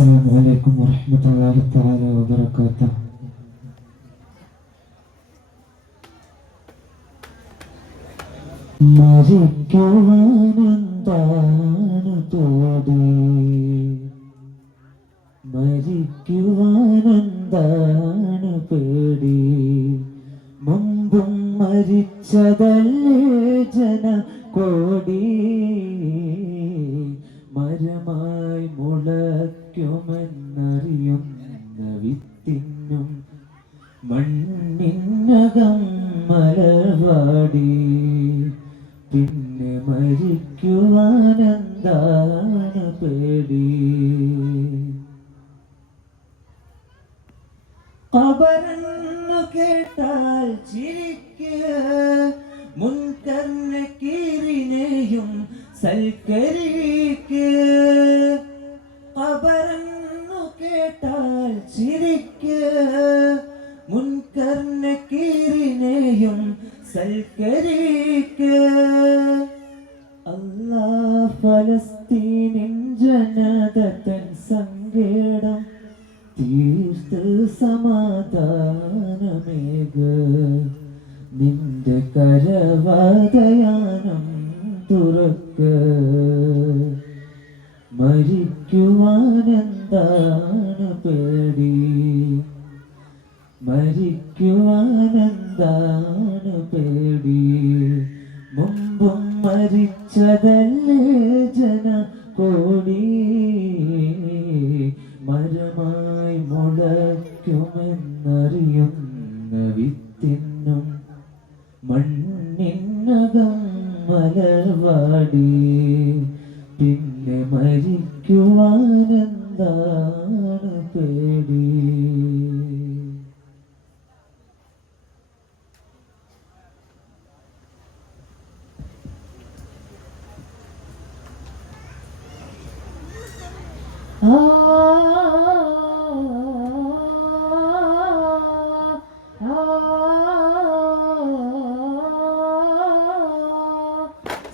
السلام عليكم ورحمة الله تعالى وبركاته. മരിക്കുവാനെന്താണ് പേടി, മരിക്കുവാനെന്താണ് പേടി, മുമ്പും മരിച്ചതല്ലേ ജനകോടി, മരമായി മുളയ്ക്കുമെന്നറിയുന്ന വിത്തിനും മണ്ണിനകം മലർവാടി, പിന്നെ മരിക്കുവാനെന്താണ് പേടി. ഖബറെന്നു കേട്ടാൽ ചിരിക്കുക, മുൻകർ നകീറിനെയും സൽക്കരിക്കുക. ഖബറെന്നു കേട്ടാൽ ചിരിക്കുക, മുൻകർ നകീറിനെയും സൽക്കരിക്കുക. അല്ലാഹ് ഫലസ്തീനിൻ ജനത തൻ സങ്കേടം തീർത്ത് സമാധാനമേക, നിന്റെ കരവാതയാനം തുറക്ക. മരിക്കുവാനെന്താണ് പേടി, മരിക്കുവാനെന്താണ് പേടി, മുമ്പും മരിച്ചതല്ലേ ജനകോടി, മരമായി മുളയ്ക്കുമെന്നറിയുന്ന വിത്തിനും മണ്ണിനകം മലർവാടി, പിന്നെ മരിക്കുവാനെന്താണ് പേടി.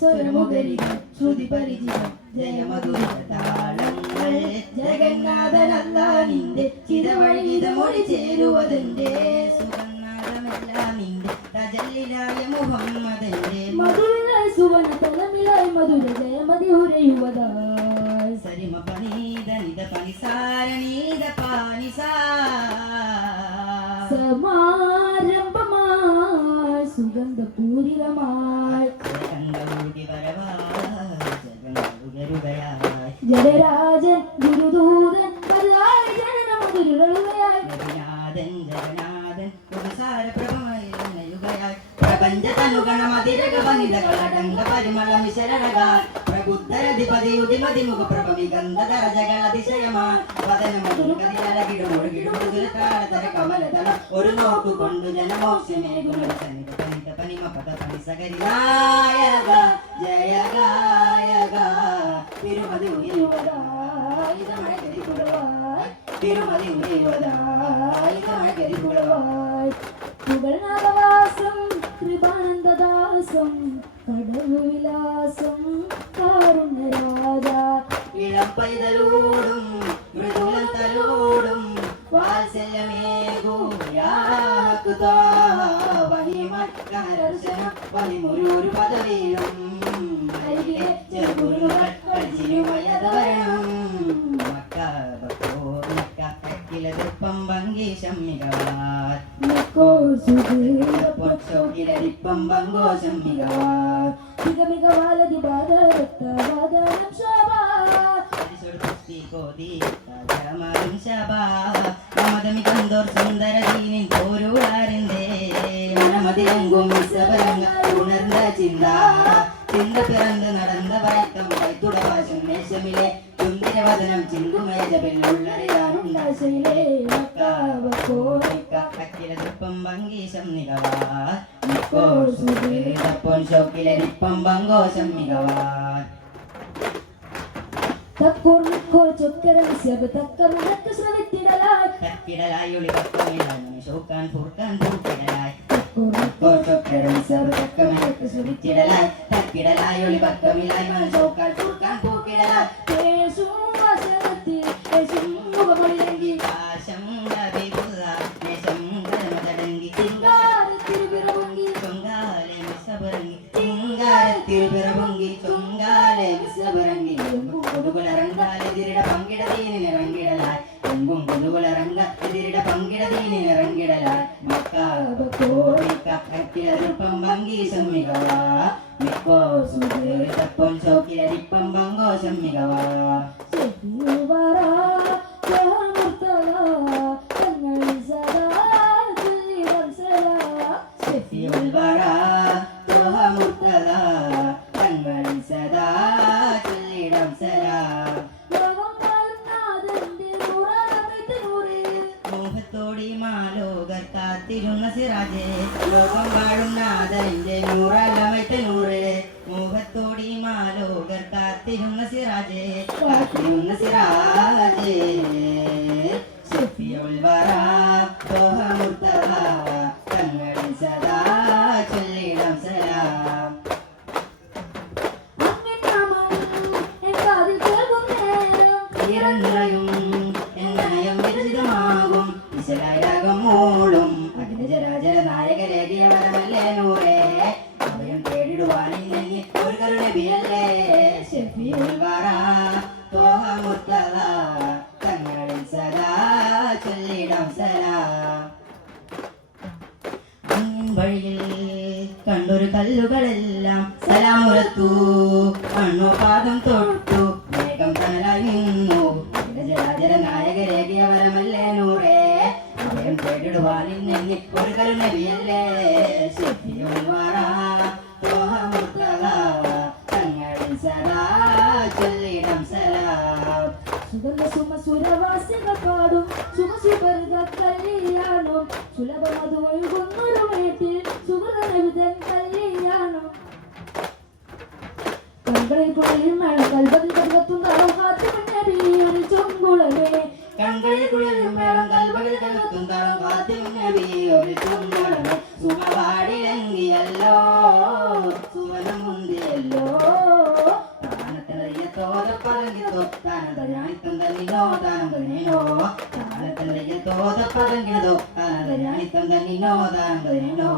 സ്വരമുദരിതം ശ്രുതി പരിചിതം ജയമധുരതാളങ്ങൾ, ജഗന്നാഥനല്ല നിന്റെ ചിരവഴിത മൊഴി ചേരുവതിന്റെ സുഗന്നാഥമെല്ലാം നിന്റെ തജല്ലിലായ മുഹമ്മദന്റെ മധുരനായി സുവന തലമിലായി മധുര ജയമതി ഉരയുവതായി. സരിമ പനീത നിത പനിസാരണീത പാനിസാ സമാരംഭമായി സുഗന്ധപൂരിതമായി ജഡരാജൻ ഗുരുദൂതൻ ജനമധുരുകയായി ജഗന്നാഥൻ ജഗന്നാഥൻ പുരസാരപ്രഭമായി പ്രപഞ്ചതനുഗണമതിരകവനിതകളടങ്ക പരിമള മിശരഴകാൻ പ്രബുദ്ധരധിപതിയുതിമതിമുഖ പ്രഭവിഗന്ധരജകളതിശയമാൻ വദനമധുരകതിലകിടുമൊഴുകിടുമുതുരത്താഴതര കമലതലം ഒരു നോക്കു കൊണ്ടു ജനമോക്ഷമേകുമനിത പനിമ പദ പനിസകരിനായക ജയഗായക തിരുമതി ഉയരുവതായി തമഴകരികുളവായി, തിരുമതി ഉയരുവതായി തമഴകരികുളവായി. പുകഴ്നാഗവാസം കൃപാനന്ദദാസം കടലുവിലാസം കാരുണ്യരാജ, ഇളം പൈതലോടും മൃദുലം തലോടും വാത്സല്യമേകൂ വഹിമർശനം വഹിമുരൂരു പദവിയും അരികെ ചെറുകുരുകൾ പഠിച്ചിരുമയത് വരണം. മക്കിലതിപ്പം ഭംഗീശം മികവാർ ൊക്കിലരിപ്പം പങ്കോശം മികവാർ മികവാലതി ബാധരക്തവാദനം ശോഭാ മതമികന്തോർ സുന്ദരദീനിൻ പോരൂരാരിന്റെ മനമതിലെങ്കും ഉണർന്ന ചിന്ത ചിന്ത പിറന്ന് നടന്ന വഴക്കം വൈത്തുടവാശം നേശമിലെ സുന്ദരവദനം ചിന്തുമയജപില്ലുള്ളറിയാനുണ്ടാശയിലെ കക്കിലതിപ്പം ഭംഗീശം മികവാർ ഷോക്കിലരിപ്പം പങ്കോശം മികവാർ. തക്കൂർ ചൊക്കര വിശ്യപ് തക്കമിടക്ക് ശ്രവിത്തിടലായി തക്കിടലായി ഒളിപക്കമിടാൻ ഷോക്കാൻ ഫുർക്കാൻ പൂക്കിടലായി തക്കിടലായി ഒളിപക്കമില്ലായി ഷോക്കാൻ ഫുർക്കാൻ പൂക്കിടലായി. മുഖമണിയങ്കി ആശം ഹബീബുള്ള നേശം കരമതടങ്കി തിരുപിറവങ്കി ചൊങ്കാലെ മിസബറങ്ങി ചിങ്കാരത്തിൽ പിറവങ്കി ചൊങ്കാലെ മിസബറങ്ങി പുതുകുലറങ്കാലെതിരിട പങ്കിടതീനിറങ്ങിടലായി എങ്കും പുതുകുലറങ്കെതിരിട പങ്കിടതീനിറങ്ങിടലായി മക്കാബക്കോടിക്കം ഭംഗീശം മികവാ മിക്കോ സുഖം ചോക്കിലരിപ്പം പങ്കോശം മികവാ ശഫീഉൽവറാ മുർത്തദ തങ്ങളിൽ സദാ ചൊല്ലിടം സലാം ശഫീഉൽവറാ തോഹ മുർത്തദ തങ്ങളിൽ സദാ ചൊല്ലിടം സലാം ലോകം വാഴുന്നാഥന്റെ നൂറാമത്തെ നൂറ് മോഹത്തോടി മാലോകർ കാത്തിരുന്ന സിറാജേ ലോകം വാഴും നാഥന്റെ നൂറലമത്തെ നൂറ് മോഹത്തോടി മാലോകർ കാത്തിരുന്ന സിറാജേ കാത്തിരുന്ന സിറാജേ ശഫീഉൽ വറാ തോഹ മുർത്തദ തങ്ങളിൽ സദാ ചൊല്ലിടം സലാം അങ്ങൻ നാമം എൻ കാതിൽ കേൾക്കും നേരം നിറയും എന്നയം വിരചിതമാകും വിശലായകം മൂളും അഖിലചരാചര നായകരേകിയ വരമല്ലേ നൂറേ അഭയം തേടിടുവാനില്ലെങ്കിൽ ഒരു കരുണബിയല്ലേ ശഫീഉൽ വറാ തോഹ മുർത്തദ തങ്ങളിൽ സദാ ചൊല്ലിടം സലാം അങ്ങിൻ വഴിയിൽ കണ്ടൊരു കല്ലുകളെല്ലാം സലാമുരത്തു മണ്ണോ പാദം തൊട്ടു മേഘം തണലായി നിന്നു ജരാജര നായകരേകിയ വരമല്ലേ നൂറേ അഭയം തേടിടുവാനിന്നെങ്കിൽ ഒരു കരുണബിയല്ലേ ശഫീഉൽ വറാ തോഹ മുർത്തദ തങ്ങളിൽ സദാ ചൊല്ലിടം സലാം സുഗന്ധ സുമസുരവാസികൾ പാടും സുഖസുപർഗ കല്യാണം സുലഭമത് ഒഴുകുന്നൊരു മേട്ടിൽ സുഹൃതനവിധൻ കല്യാണം കൺകളിൽ കുഴലിൽ മഴ കൽബതിൽ കൽവത്തും കാത്തുമുന്നറിയൊരു ചൊങ്കുളവേ കൺകളിൽ കുഴലും മേളം കൽബകളിൽ കലർത്തും താളം കാത്തിയും നബി ഒരു ചുണ്ടളമേ സുമവാടിലെങ്കിയല്ലോ സുവനമുന്തിയല്ലോ തോതപ്പതങ്കിത്തോ താനതരാണിത്തം തന്നിനോ താനം തന്നിനോ തോതപ്പതങ്കിതോ താനതരാണിത്തം തന്നിനോ താനം തന്നിനോ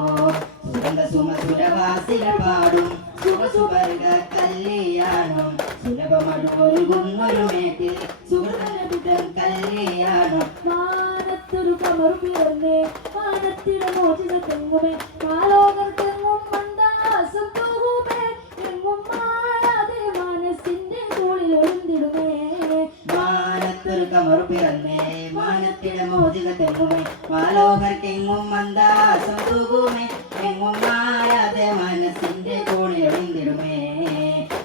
സുഗന്ധ സുമസുരവാസികൾ പാടും സുഖസുവർഗ കല്യാണം സുലഭമൊഴുകുന്നൊരു മേട്ടിൽ സുഹൃതം കല്യാണം മാനത്തൊരു കമറു പിറന്നേ മാനത്തിട മോചിത തെങ്ങുമേ മാലോകർക്കെങ്ങും മന്ദാസം തൂകുമേ എങ്ങും മാറാതെ മനസ്സിന്റെ കൂളിൽ ഒളിന്തിടുമേ മാനത്തൊരു കമറു പിറന്നേ മാനത്തിട മോചിത തെങ്ങുമേ മാലോകർക്കെങ്ങും മന്ദാസം തൂകുമേ എങ്ങും മാറാതെ മനസ്സിന്റെ കൂളിൽ ഒളിന്തിടുമേ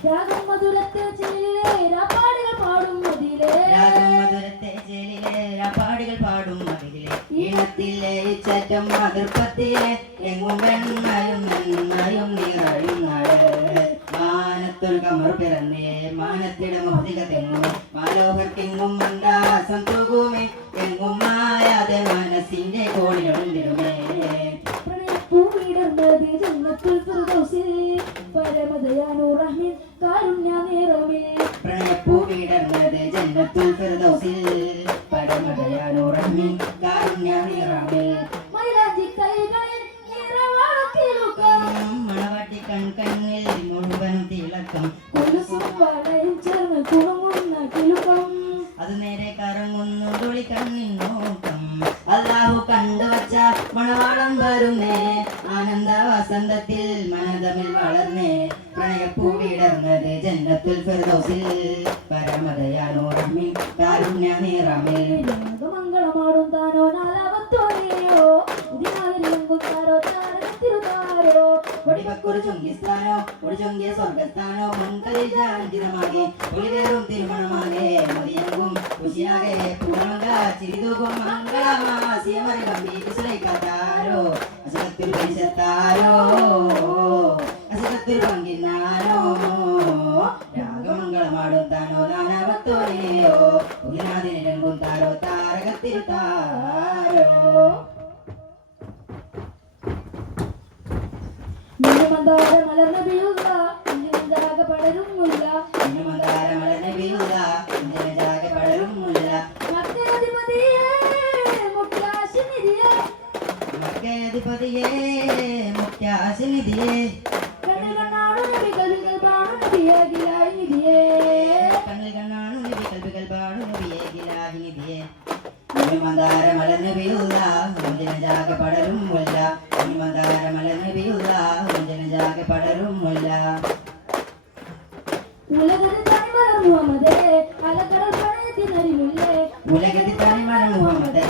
രാഗം മധുരത്തെ ചെല്ലിലേ രാപ്പാടുകൾ പാടും മതിലേ രാഗമധുരത്തെ ജലിലെ പാടികൾ പാടും മതിലെ ഈണത്തിലെ ചറ്റം അതിർപ്പത്തിലെ എങ്ങും വെണ്ണയും നന്നായും നിറയും നാട് മാനത്തൊരു കമർ പിറന്നേ മാനത്തിട മോചിക തെങ്ങുമേ മാലോകർക്കെങ്ങും മന്ദാസം തൂകുമേ എങ്ങും മായാതെ മനസ്സിന്റെ കോണിലുണ്ടിടുമേ പ്രണയപ്പൂവിടർന്നത് ജന്നത്തുൽ ഫിർദൗസിൽ പരമദയാനൂർ റഹ്മീൻ കാരുണ്യ നിറമേ പ്രണയപ്പൂവിടർന്നത് ജന്നത്തുൽ ഫിർദൗസിൽ പരമദയാനൂർ റഹ്മീൻ കാരുണ്യ നിറമേ മൈലാഞ്ചി കൈകളിൽ നിറവാക്കിലുക്കം മണവാട്ടി കൺകണ്ണിൽ മുഴുവനും തിളക്കം കുലുസും വളയും ചേർന്ന് കുണുങ്ങുന്ന കിലുക്കം അത് നേരെ കറങ്ങുന്നു തുളി കണ്ണിൻ നോട്ടം അല്ലാഹു കണ്ടുവച്ച മണവാളം വരുന്നേ ആനന്ദ വസന്തത്തിൽ മനതമിൽ വളർന്നേ പ്രണയപ്പൂവിടർന്നത് ജന്നത്തുൽ ഫിർദൗസിൽ പരമദയാനൂർ റഹ്മീൻ കാരുണ്യ നിറമേ മംഗളമാടും താനോ നാലാവത്തോനെയോ ഉദിനാതിരിയങ്കുത്താരോ താരത്തിരുതാരോ ഒടിവക്കൊരു ചുങ്കിസ്ഥാനോ ഒരു ചുങ്കിയ സ്വർഗസ്ഥാനോ മുൻകളിൽ ജാഞ്ചിതമാകെ ഒളിവേറും തിരുമണമാകെ മതിയങ്കും കുശിയാകെ പൂർണ്ണ ചിരിതൂകും മംഗളമാസിയമറി കമ്പി കുശലൈക്കാത്താരോ അസുഖത്തിൽ പരിശത്താരോ അസുഖത്തിൽ പങ്കിന്നാനോ രാഗമംഗളമാടും താനോ നാനാവത്തോനെയോ ഉദിനാതിരങ്കും താരോ താരകത്തിരുത്താരോ മന്ദാര മലർന്ന വീഴുക ജാഗ പടരും മുല്ല മന്ദാര മലർന്ന വീഴുക ജാഗ പടരും മുല്ല മക്കര പതിയേ മുഖ്യാസിനിധിയേ കണ്ണിൽ കണ്ണാണു നബി കൽവികൾ ബാണു നബിയേ ഗിലായി നിധിയേ കണ്ണിൽ കണ്ണാണു നബി കൽബികൾ ബാണു നബിയേ ഗിലാഹിനിധിയേ മന്ദാര മല നബിയുള്ള ജനജാകെ പടരും മുല്ല മന്ദാര മല നബിയുള്ള ജനജാകെ പടരും മുല്ല ഉലകത്തിൽ തനിമലർ മുഹമ്മദേ അലകടൽ പ്രണയത്തിനരിമുല്ലേ ഉലകത്തിൽ തനിമല മുഹമ്മദേ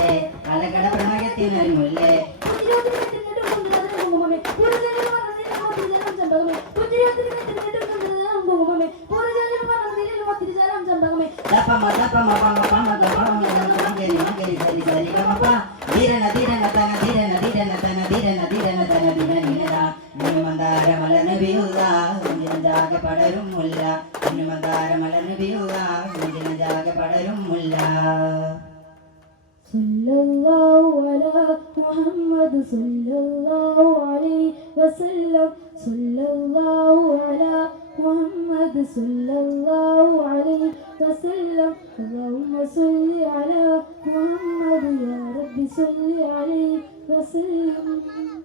അലകട പ്രണയത്തിനരിമുല്ലേ ദപമ ദപമ പമ പമ ഗപമ ഗരി ഗരി സരി സരി ഗമപ ധീരന ധീരന തന ധീരന ധീരന തന ധീരന ധീരന തന ധീരന മന്ദാര മല നബിയുള്ള ജനജാകെ പടരും മുല്ല മന്ദാര മല നബിയുള്ള ജനജാകെ പടരും മുല്ല സല്ലല്ലാഹു അലാ മുഹമ്മദ് സല്ലല്ലാഹു അലൈഹി വസല്ലം സല്ലല്ലാഹു അലാ മുഹമ്മദ് സല്ലല്ലാഹു അലൈഹി വസല്ലം اللهم صل على محمد يا رب صل عليه وسلم